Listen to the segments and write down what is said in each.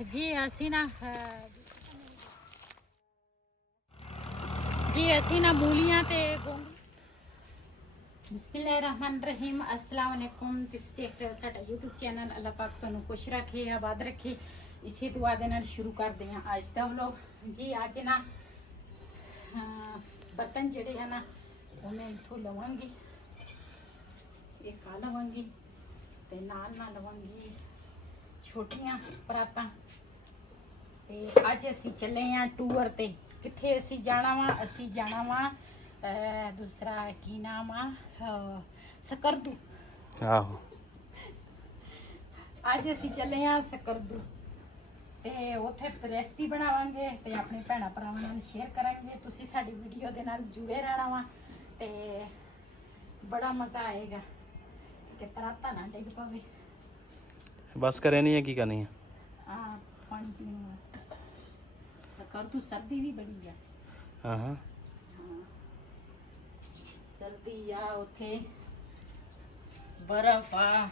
जी असी ना मूलियां ते बिस्मिल्लाहिर्रहमानिर्रहीम अस्सलाम वालेकुम। तुसीं देखते हो साडा यूट्यूब चैनल। अल्लाह पाक तुहानू खुश रखे आबाद रखे। इसी दुआ दे नाल शुरू करते हैं अज दा व्लॉग। जी अज ना बर्तन जिहड़े है ना वो मैं इत्थों लवांगी, एक आ लवांगी ते नाल ना लवांगी छोटियां परातां। ते अज असी चले हैं टूर ते। कित्थे असी जाना वा? असी जाना वा दूसरा की नाम आ सकरदू। आहो अज असी चले हैं सकरदू ते उत्थे रेसिपी बनावांगे ते अपने भैणा भरावां नाल शेयर करांगे। तुसीं साडी वीडियो दे नाल जुड़े रहना वा ते बड़ा मज़ा आएगा ते पराता ना डिग पवे। बस करे नहीं है की करनी है। पानी पीने वास्ते सकरदू सर्दी भी बड़ी है। हाँ हाँ सर्दी आ, उत्थे बर्फ आ,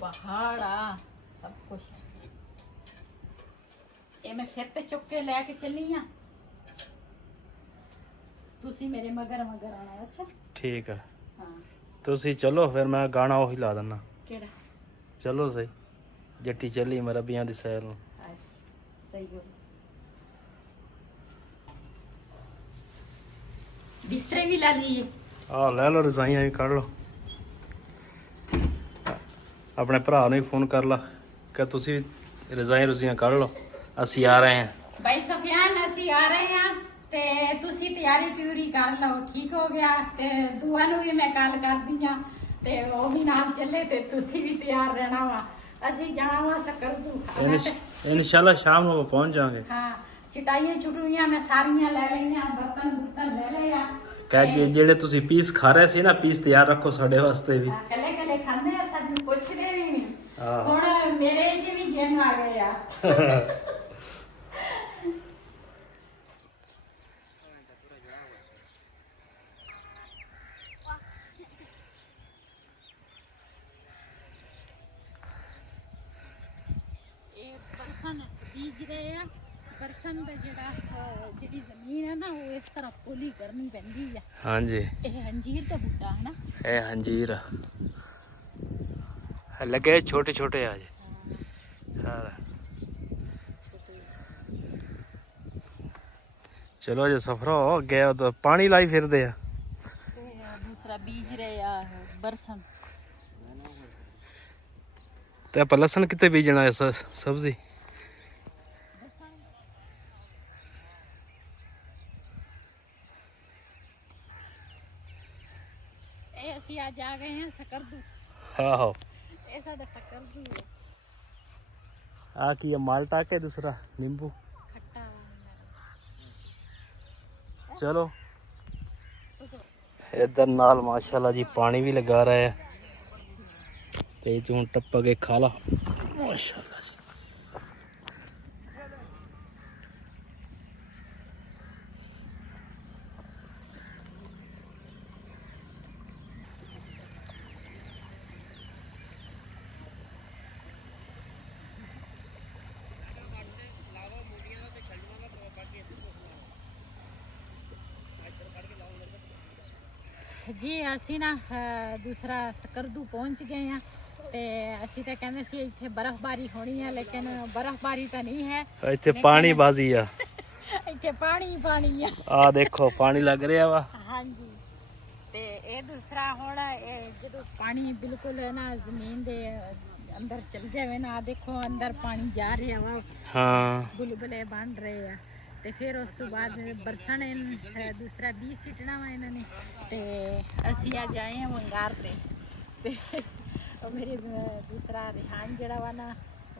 पहाड़ आ, सब कुछ है। ये मैं सिर पे चुक के लैके चली हाँ, तुसी मेरे मगर मगर आना। अच्छा ठीक है, हाँ तुसी चलो फिर मैं गाना वही ला देना। केड़ा? चलो सही जट्टी चली मेरा बियां दी सैर नूं। अच्छा सही हो। बिस्तरे भी ला लिए। आ ले लो रजाइयां भी कढ़ लो। अपने भरा नूं भी फोन कर ला कि तुसी रजाइयां रुजाइयां कढ़ लो, असी आ रहे हैं। भाई सफियान असी आ रहे हैं ते तुसी तैयारी त्यूरी कर लो। ठीक हो गया ते दुआ नूं भी मैं कल कर दियां ते वो भी नाल चले ते तुसी भी तैयार रहना वा। असी जाना वा सकरदू। इंशाल्लाह शाम को पहुंच जाएंगे। हाँ चटाइयां चुटुइयां मैं सारियां ले लईयां, बर्तन बुर्तन ले लिया। कह जेड़े तुसी पीस खा रहे सी ना, पीस तैयार रखो साडे वास्ते भी। कले कले खांदे आ, सानू पुछदे भी नहीं। हाँ। हुण मेरे च भी जिन आ गए आ। बरसन बीज रहे हैं। बरसन का जिहड़ी जमीन है ना वो इस तरह पोली करनी पैंदी है। हाँ जी ये अंजीर का बूटा है ना। ए अंजीर लगे छोटे छोटे आज। हाँ। चलो जो सफरा हो गया तो पानी लाई फिर दे। दूसरा बीज रहे बरसन। ते आप लसन कितने बीजना है सब्जी? असी आज आ गए हैं सकरदू। आहो ये साडा सकरदू है। आ की है माल्टा के दूसरा नींबू। खट्टा चलो इधर नाल माशाल्लाह जी पानी भी लगा रहा है ते चूं टप्प के खा ला माशाल्लाह जी। जी असी ना दूसरा सकरदू पहुंच गए हैं ते असी तो कहते सी इत्थे बर्फबारी होनी है, लेकिन बर्फबारी तो नहीं है। इत्थे पानी बाजी आ। इत्थे पानी पानी है। आ देखो पानी लग रहा वा। हाँ जी ते ये दूसरा हुण जो पानी बिल्कुल ना जमीन दे अंदर चल जाए ना, देखो अंदर पानी जा रहा वा। हाँ बुलबुले बन रहे हैं ते फिर उस तो बाद बरसन दूसरा बीज सिटना वा इन्होंने ते असी अज आए हैं वंगार ते मेरे दूसरा रिहान जड़ा वा ना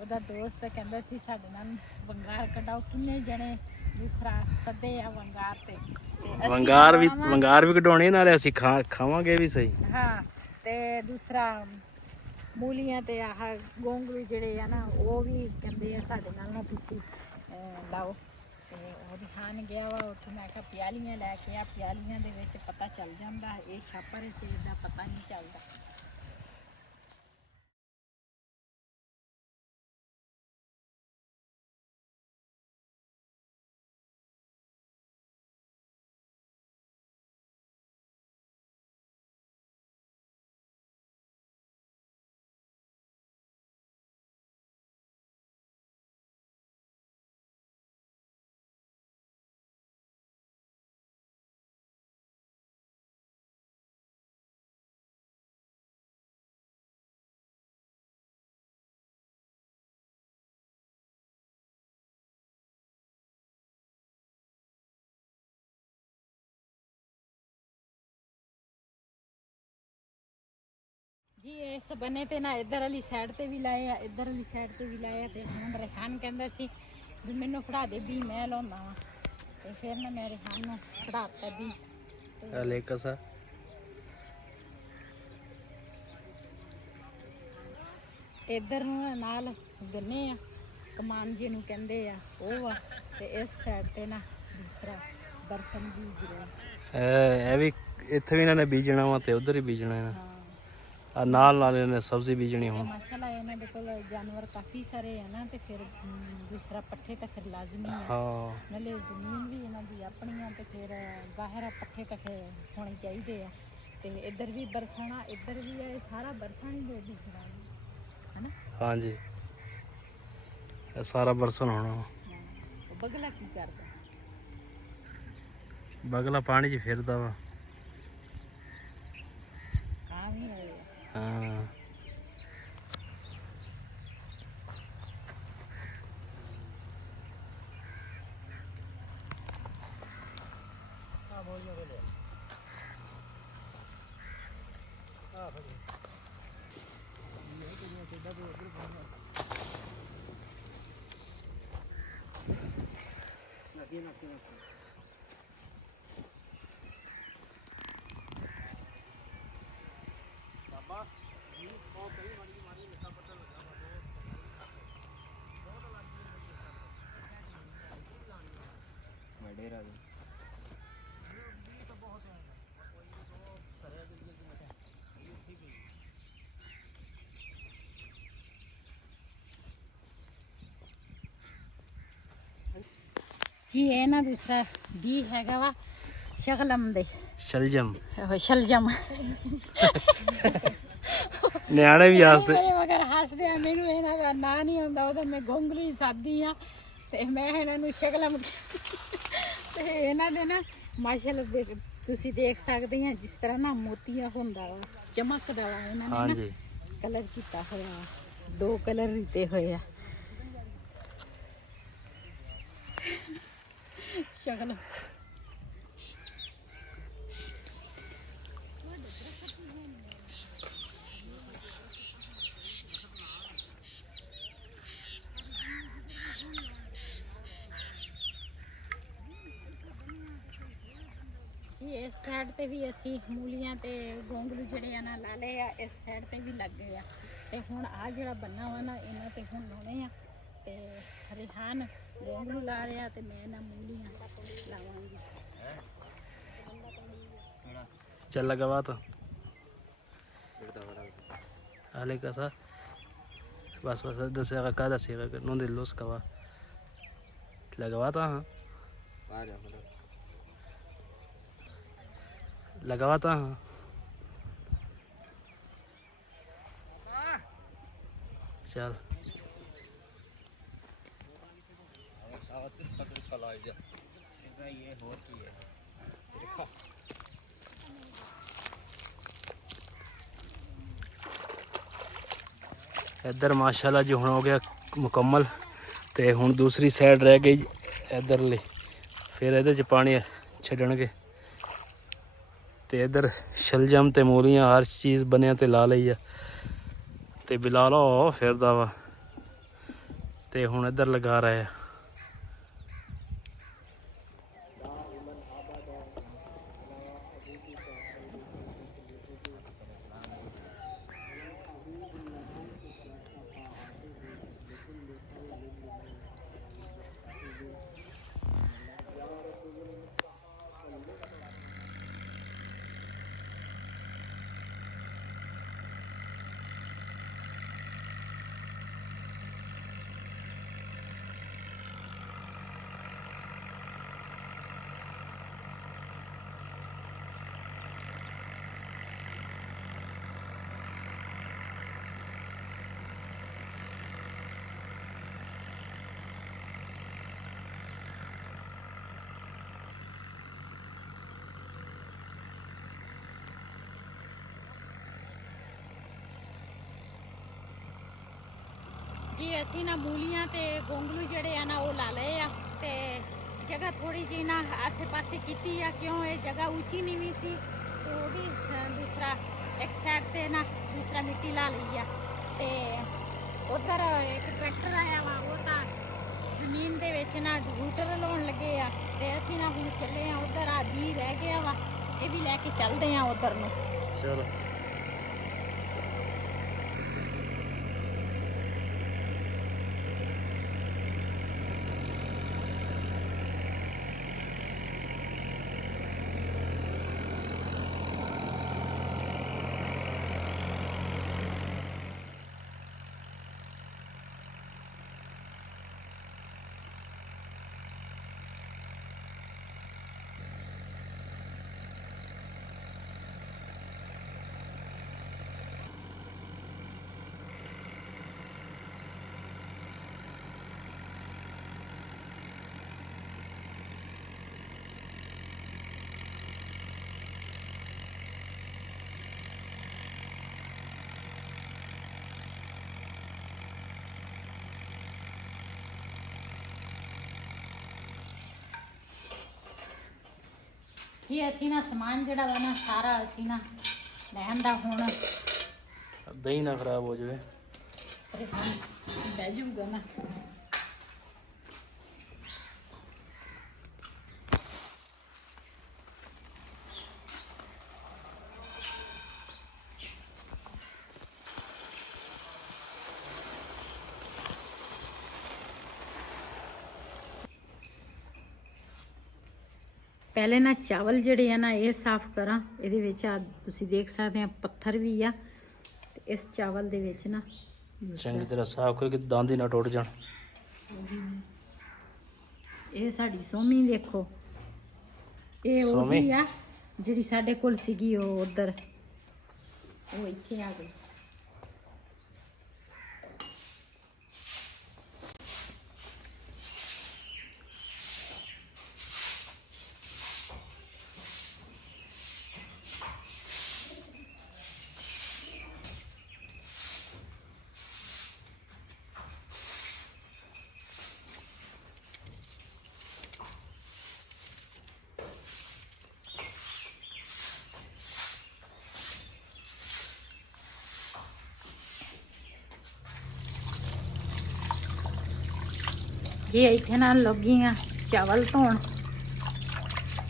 ओदा दोस्त कहंदा सी साडे नाल वंगार कढाओ। किन्ने जने दूसरा सदे आ वंगार ते वंगार भी कढाउणी नाले असी खावांगे भी सही। हाँ ते दूसरा मूलियां ते आह गोंगलू जड़े आ ना वो भी कहंदे आ साडे नाल ना तुसी लाओ। ते वो रिहान गया वा उत्थे, मैं कहा प्यालियां लैके आ। प्यालियां दे विच पता चल जांदा, ये छापर च इहदा पता नहीं चलदा। ਇਸ ਬੰਨੇ ਤੇ ਨਾ ਇੱਧਰ ਵਾਲੀ ਸਾਈਡ ਤੇ ਵੀ ਲਾਏ ਆ, ਇੱਧਰ ਵਾਲੀ ਸਾਈਡ ਤੇ ਵੀ ਲਾਏ ਆ। ਤੇ ਹੁਣ ਰਿਹਾਨ ਕਹਿੰਦਾ ਸੀ ਵੀ ਮੈਨੂੰ ਫੜਾ ਦੇ ਵੀ ਮੈਂ ਲਾਉਂਦਾ ਵਾਂ, ਤੇ ਫਿਰ ਨਾ ਮੈਂ ਰਿਹਾਨ ਨੂੰ ਫੜਾਤਾ ਵੀ। ਹਲੇ ਕਸਾ ਇੱਧਰ ਨੂੰ ਨਾਲ ਗੰਨੇ ਆ, ਕਮਾਨ ਜਿਹਨੂੰ ਕਹਿੰਦੇ ਆ ਉਹ ਆ, ਤੇ ਇਸ ਸਾਈਡ ਤੇ ਨਾ ਦੂਸਰਾ ਬਰਸਨ ਬੀਜ ਰਹੇ। ਇਹ ਵੀ ਇੱਥੇ ਵੀ ਇਹਨਾਂ ਨੇ ਬੀਜਣਾ ਵਾ ਤੇ ਉਧਰ ਹੀ ਬੀਜਣਾ ਇਹਨਾਂ। ਆ ਨਾਲ ਨਾਲ ਇਹਨੇ ਸਬਜ਼ੀ ਬੀਜਣੀ ਹੁਣ। ਮਾਸ਼ਾਅੱਲਾ ਇਹਨਾਂ ਦੇ ਕੋਲ ਜਾਨਵਰ ਕਾਫੀ ਸਾਰੇ ਆ ਨਾ, ਤੇ ਫਿਰ ਦੂਸਰਾ ਪੱਠੇ ਤਾਂ ਫਿਰ ਲਾਜ਼ਮੀ ਆ। ਹਾਂ ਨਾਲੇ ਜ਼ਮੀਨ ਵੀ ਇਹਨਾਂ ਦੀ ਆਪਣੀ ਆ, ਤੇ ਫਿਰ ਜ਼ਾਹਿਰ ਆ ਪੱਠੇ ਤਾਂ ਫਿਰ ਹੋਣੇ ਚਾਹੀਦੇ ਆ। ਤੇ ਇੱਧਰ ਵੀ ਬਰਸਾਣਾ, ਇੱਧਰ ਵੀ ਆ, ਇਹ ਸਾਰਾ ਬਰਸਾਣੀ ਦੇ ਦਿਖਦਾ ਹੈ ਨਾ। ਹਾਂਜੀ ਇਹ ਸਾਰਾ ਬਰਸਨ ਹੋਣਾ। ਉਹ ਬਗਲਾ ਕੀ ਕਰਦਾ? ਬਗਲਾ ਪਾਣੀ 'ਚ ਫਿਰਦਾ ਵਾ। ਕਾਂ ਵੀ ਹੋਏ ਆ। ਹਾਂ ਜੀ ਇਹ ਨਾ ਦੂਸਰਾ ਵੀ ਹੈਗਾ ਵਾ ਸ਼ਗਲਮ ਦੇ ਸ਼ਲਜਮ ਸ਼ਲਜਮ। ਨਿਆਣੇ ਵੀ ਹੱਸਦੇ। ਮੇਰੇ ਮਗਰ ਹੱਸਦੇ ਆ, ਮੈਨੂੰ ਇਹਨਾਂ ਦਾ ਨਾਂ ਨਹੀਂ ਆਉਂਦਾ, ਉਹਦਾ ਮੈਂ ਗੋਂਗਲੀ ਸਾਦੀ ਆ, ਤੇ ਮੈਂ ਇਹਨਾਂ ਨੂੰ ਸ਼ਗਲਮ। ਤੇ ਇਹਨਾਂ ਦੇ ਨਾ ਮਾਸ਼ਾਅੱਲਾ ਦੇ ਤੁਸੀਂ ਦੇਖ ਸਕਦੇ ਆ ਜਿਸ ਤਰ੍ਹਾਂ ਨਾ ਮੋਤੀਆ ਹੁੰਦਾ ਵਾ, ਚਮਕਦਾ ਵਾ। ਇਹਨਾਂ ਨੇ ਹਾਂਜੀ ਨਾ ਕਲਰ ਕੀਤਾ ਹੋਇਆ, 2 ਕਲਰ ਦਿੱਤੇ ਹੋਏ ਆ। ਸ਼ਗਲਮ ਇਸ ਸਾਈਡ ਤੇ ਵੀ ਅਸੀਂ ਮੂਲੀਆਂ ਤੇ ਗੋਂਗਲੂ ਜਿਹੜੇ ਆ ਨਾ ਲਾ ਲਏ ਆ, ਇਸ ਸਾਈਡ ਤੇ ਵੀ ਲੱਗ ਗਏ ਆ। ਤੇ ਹੁਣ ਆ ਜਿਹੜਾ ਬੰਨਾ ਵਾ ਨਾ ਇਹਨਾਂ ਤੇ ਹੁਣ ਲਾਉਣੇ ਆ। ਤੇ ਰਿਹਾਨ ਗੋਂਗਲੂ ਲਾ ਰਿਹਾ ਤੇ ਮੈਂ ਨਾ ਮੂਲੀਆਂ ਲਾਵਾਂਗੀ। ਚੱਲ ਲਗਵਾ ਤਾਂ ਹਾਲੇ ਕਸਾ बस बस दसेगा का दसेगा नो दिल लोस कवा लगवाता हाँ लगवाता हाँ चल इधर माशाल्लाह जी हुण हो गया मुकम्मल। तो हुण दूसरी साइड रह गई इधरली, फिर इहदे च पानी छड्डणगे। तो इधर शलजम ते मूलियां हर चीज़ बनिया ते ला लई है। तो बिलाल हो फिरदा वा ते हुण इधर लगा रहा है। जी असी ना मूलियां ते गोंगलू जड़े आ ना वो ला लए आ। ते जगह थोड़ी जी ना आसे पासे कीती आ, क्यों ये जगह ऊंची नीवी सी। तो वो भी दूसरा एक साइड ते ना ਦੂਸਰਾ ਮਿੱਟੀ ਲਾ ਲਈ ਆ ਤੇ ਉਧਰ ਇੱਕ ਟਰੈਕਟਰ ਆਇਆ ਵਾ ਉਹ ਤਾਂ ਜ਼ਮੀਨ ਦੇ ਵਿੱਚ ਨਾ ਰੂਟਰ ਲਾਉਣ ਲੱਗੇ ਆ ਤੇ ਅਸੀਂ ਨਾ ਹੁਣ ਚੱਲੇ ਆ ਉਧਰ ਆਦੀ ਰਹਿ ਗਿਆ ਵਾ ਇਹ ਵੀ ਲੈ ਕੇ ਚੱਲਦੇ ਆ ਉਧਰ ਨੂੰ। ਚਲੋ ਜੀ ਅਸੀਂ ਨਾ ਸਮਾਨ ਜਿਹੜਾ ਵਾ ਨਾ ਸਾਰਾ ਅਸੀਂ ਨਾ ਲੈਣ ਦਾ ਹੁਣ ਦਹੀਂ ਨਾ ਖਰਾਬ ਹੋ ਜਾਵੇ। ਬਹਿ ਜਾਊਗਾ ਨਾ। ਪਹਿਲੇ ਨਾ ਚਾਵਲ ਜਿਹੜੇ ਆ ਨਾ ਇਹ ਸਾਫ਼ ਕਰਾਂ। ਇਹਦੇ ਵਿੱਚ ਆ ਤੁਸੀਂ ਦੇਖ ਸਕਦੇ ਆ ਪੱਥਰ ਵੀ ਆ ਤੇ ਇਸ ਚਾਵਲ ਦੇ ਵਿੱਚ ਨਾ ਚੰਗੀ ਤਰ੍ਹਾਂ ਸਾਫ਼ ਕਰਕੇ ਦੰਦ ਹੀ ਨਾ ਟੁੱਟ ਜਾਣ। ਇਹ ਸਾਡੀ ਸੋਮੀ ਦੇਖੋ, ਇਹ ਉਹੀ ਆ ਜਿਹੜੀ ਸਾਡੇ ਕੋਲ ਸੀਗੀ ਉਹ ਉਧਰ ਉਹ ਇੱਥੇ ਆ ਗਈ। ये इतने ना लगी हैं चावल धोन।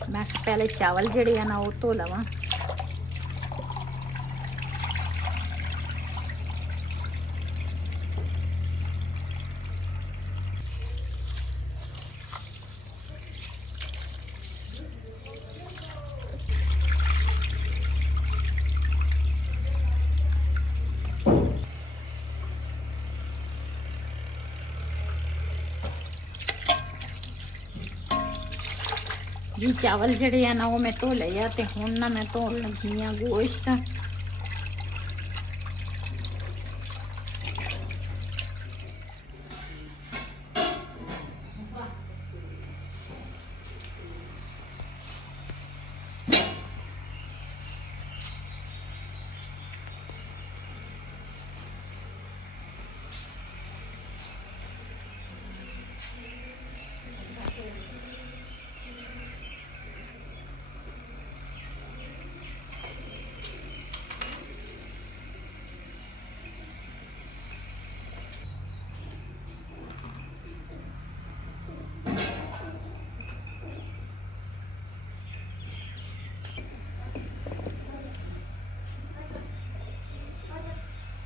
मैं पहले चावल जड़े हैं ना वो धो लवा। जी चावल जड़े हैं ना वो मैं धो ले आ ते हुण ना मैं धोन लगी हाँ गोश्त।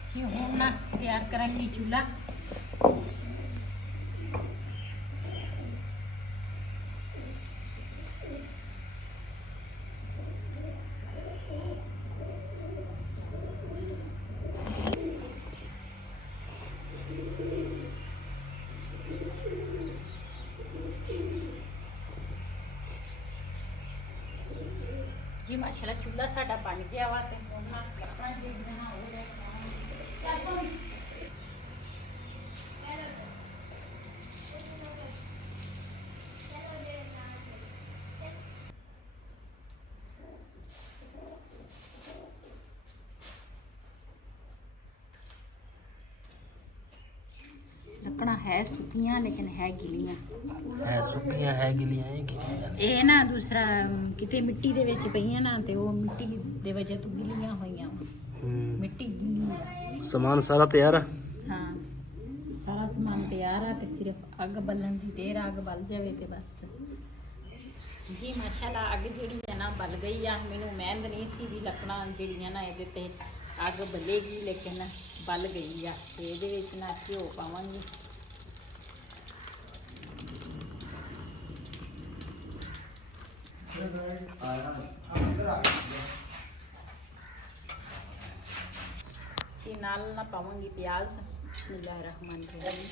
जी हुण ना तैयार करांगी चूल्हा। जी माशाल्लाह चूल्हा साडा बन गया वा ते हुण ना लकड़ां जेहड़ियां ना ओह लकड़ा है सुखियां लेकिन है गिलियां। है सुखियां है गिलियां ਇਹ ਨਾ ਦੂਸਰਾ ਕਿਤੇ ਮਿੱਟੀ ਦੇ ਵਿੱਚ ਪਈਆਂ ਨਾ ਤੇ ਉਹ ਮਿੱਟੀ ਦੇ ਵਜ੍ਹਾ ਤੋਂ ਗਿੱਲੀਆਂ ਹੋਈਆਂ ਮਿੱਟੀ ਸਮਾਨ ਸਾਰਾ ਤਿਆਰ ਆ। ਹਾਂ ਸਾਰਾ ਸਮਾਨ ਤਿਆਰ ਆ ਤੇ ਸਿਰਫ ਅੱਗ ਬਲਣ ਦੀ ਦੇਰ, ਅੱਗ ਬਲ ਜਾਵੇ ਤੇ ਬਸ। ਜੀ ਮਾਸ਼ਾਅੱਲਾ ਅੱਗ ਜਿਹੜੀ ਹੈ ਨਾ ਬਲ ਗਈ ਆ। ਮੈਨੂੰ ਮਿਹਨਤ ਨਹੀਂ ਸੀ ਵੀ ਲੱਕੜਾਂ ਜਿਹੜੀਆਂ ਨਾ ਇਹਦੇ ਤੇ ਅੱਗ ਬਲੇਗੀ, ਲੇਕਿਨ ਬਲ ਗਈ ਆ। ਤੇ ਇਹਦੇ ਵਿੱਚ ਨਾ ਘਿਓ ਪਾਵਾਂਗੀ। ਜੀ ਨਾਲ ਨਾ ਪਾਵਾਂਗੀ ਪਿਆਜ਼। ਬਿਸਮਿल्लाह रहमान रहीम।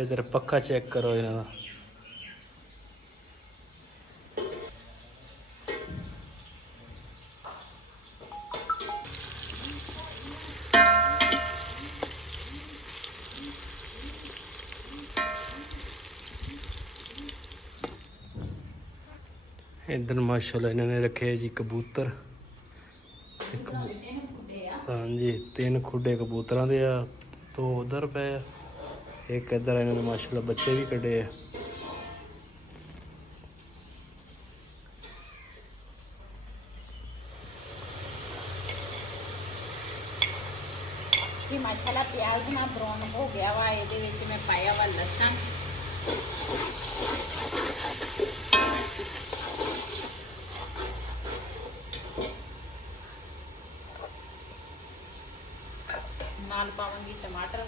इधर पक्का चेक करो इन्हों का। इधर माशाल्लाह इन्होंने रखे जी कबूतर। हाँ जी 3 खुडे कबूतर दे आ, 2 उधर पे आ, एक इधर इन्होंने माशाल्लाह बच्चे भी कढ़े है। जी माशाल्लाह प्याज ना ब्राउन हो गया वा। ਇਹਦੇ ਵਿੱਚ ਮੈਂ ਪਾਇਆ ਵਾ ਲਸਣ। ਨਾਲ ਪਾਵਾਂਗੀ ਟਮਾਟਰ।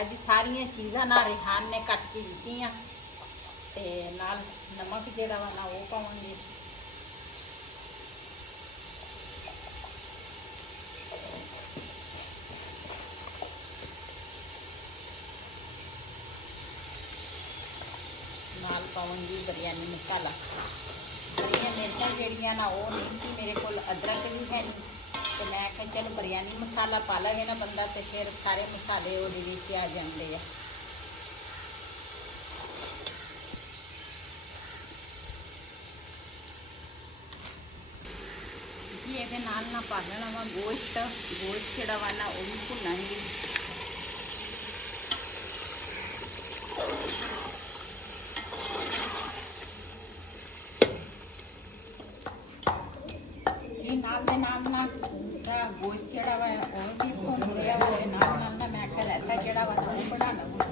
ਅੱਜ ਸਾਰੀਆਂ ਚੀਜ਼ਾਂ ਨਾ ਰਿਹਾਨ ਨੇ ਕੱਟ ਕੇ ਦਿੱਤੀਆਂ ਤੇ ਨਾਲ ਨਮਕ ਜਿਹੜਾ ਵਾ ਨਾ ਉਹ ਪਾਵਾਂਗੇ। ਨਾਲ ਪਾਵਾਂਗੀ ਬਿਰਯਾਨੀ ਮਸਾਲਾ। ਹਰੀਆਂ ਮਿਰਚਾਂ ਜਿਹੜੀਆਂ ਨਾ ਉਹ ਨਹੀਂ ਸੀ ਮੇਰੇ ਕੋਲ, ਅਦਰਕ ਵੀ ਹੈ ਨਹੀਂ ਤੇ ਮੈਂ ਕਿਹਾ ਚਲ ਬਿਰਯਾਨੀ ਮਸਾਲਾ ਪਾ ਲਵੇ ਨਾ ਬੰਦਾ ਤੇ ਫਿਰ ਸਾਰੇ ਮਸਾਲੇ ਉਹਦੇ ਵਿੱਚ ਆ ਜਾਂਦੇ ਆ। ਜੀ ਇਹਦੇ ਨਾਲ ਨਾ ਪਾ ਲੈਣਾ ਵਾ ਗੋਸ਼ਤ। ਗੋਸ਼ਤ ਜਿਹੜਾ ਵਾ ਨਾ ਉਹ ਵੀ ਭੁੰਨਾਂਗੀ। ਜੀ ਨਾਲ ਦੇ ਨਾਲ ਨਾ ਦੂਸਰਾ ਗੋਸ਼ਤ ਜਿਹੜਾ ਵਾ ਉਹ ਵੀ ਭੁੰਨ ਰਿਹਾ ਵਾ ਤੇ ਨਾਲ ਨਾਲ ਨਾ ਮੈਂ ਕਿਹਾ ਰਾਇਤਾ ਜਿਹੜਾ ਵਾ ਉਹ ਬਣਾ ਲਵਾਂ।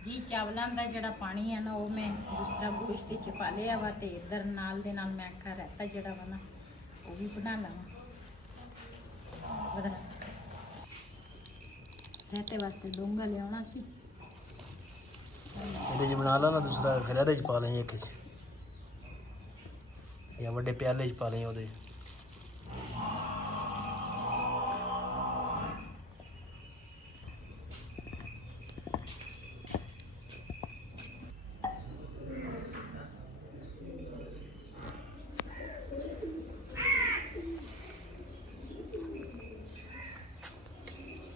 जी चावलों का जोड़ा पानी है ना वो मैं दूसरा गोश्त च पा लिया वा ते इधर नाल दे नाल मैं आखा रायता जोड़ा वा ना वो भी बना लवा। रायते वास्ते डोंगा लिया सी बना ला ना दूसरा, फिर ਇਹਦੇ 'ਚ ਪਾ ਲਈ ਇੱਕ 'ਚ ਜਾਂ ਵੱਡੇ ਪਿਆਲੇ 'ਚ ਪਾ ਲਈ ਉਹਦੇ।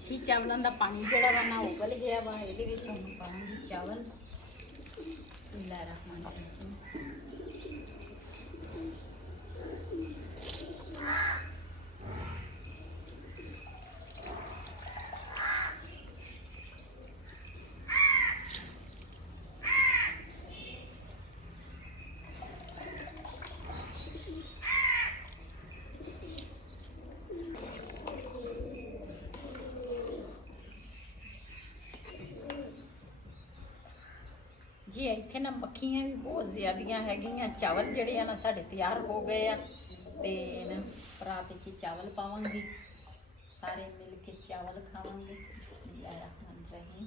जी चावलों का पानी जोड़ा वा ना उबल गया वा। ये पाऊंगी चावल। बिस्मिल्लाह रहमान रहीम। जी इत्थे ना मक्खियां भी बहुत ज़्यादा हैगियां। चावल जड़े आ ना साढ़े तैयार हो गए आ ते परात च चावल पावांगी। सारे मिल के चावल खावांगे। बिस्मिल्लाह रहमान रहीम।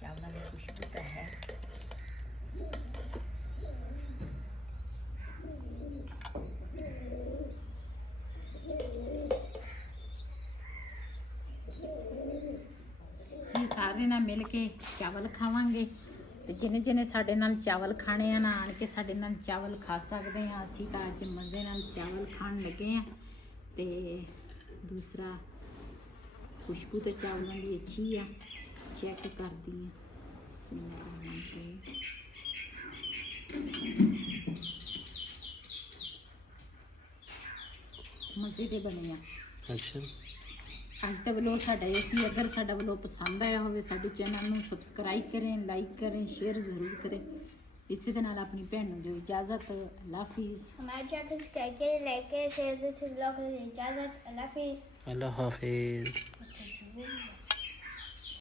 चावलों की खुशबू तो है। ਸਾਰੇ ਨਾਲ ਮਿਲ ਕੇ ਚਾਵਲ ਖਾਵਾਂਗੇ ਤੇ ਜਿਹਨੇ ਜਿਹਨੇ ਸਾਡੇ ਨਾਲ ਚਾਵਲ ਖਾਣੇ ਆ ਨਾ ਆਣ ਕੇ ਸਾਡੇ ਨਾਲ ਚਾਵਲ ਖਾ ਸਕਦੇ ਆ। ਅਸੀਂ ਤਾਂ ਅੱਜ ਮਜ਼ੇ ਨਾਲ ਚਾਵਲ ਖਾਣ ਲੱਗੇ ਆ। ਤੇ ਦੂਸਰਾ ਖੁਸ਼ਬੂ ਤੇ ਚਾਵਲਾਂ ਦੀ ਅੱਛੀ ਆ, ਚੈੱਕ ਕਰਦੀ ਆ। ਬਿਸਮਿਲ੍ਲਾਹਿਰਰਹਿਮਾਨਿਰਰਹੀਮ। ਮਜ਼ੇ ਦੇ ਬਣੇ ਆ। ਅੱਛਾ ਅੱਜ ਦਾ ਵਲੋਗ ਸਾਡਾ ਇਹ ਸੀ। ਅਗਰ ਸਾਡਾ ਵਲੋਗ ਪਸੰਦ ਆਇਆ ਹੋਵੇ ਸਾਡੇ ਚੈਨਲ ਨੂੰ ਸਬਸਕ੍ਰਾਈਬ ਕरें, ਲਾਈਕ करें, शेयर ਜ਼ਰੂਰ ਕरें। ਇਸੇ ਦੇ ਨਾਲ ਆਪਣੀ ਭੈਣ ਨੂੰ ਦਿਓ ਇਜਾਜ਼ਤ। ਅੱਲਾ ਹਾਫਿਜ਼। हमारे चैनल को सब्सक्राइब करें, लाइक करें, शेयर से ब्लॉग करें। इजाज़त, अल्लाह हाफिज़। अल्लाह हाफिज़।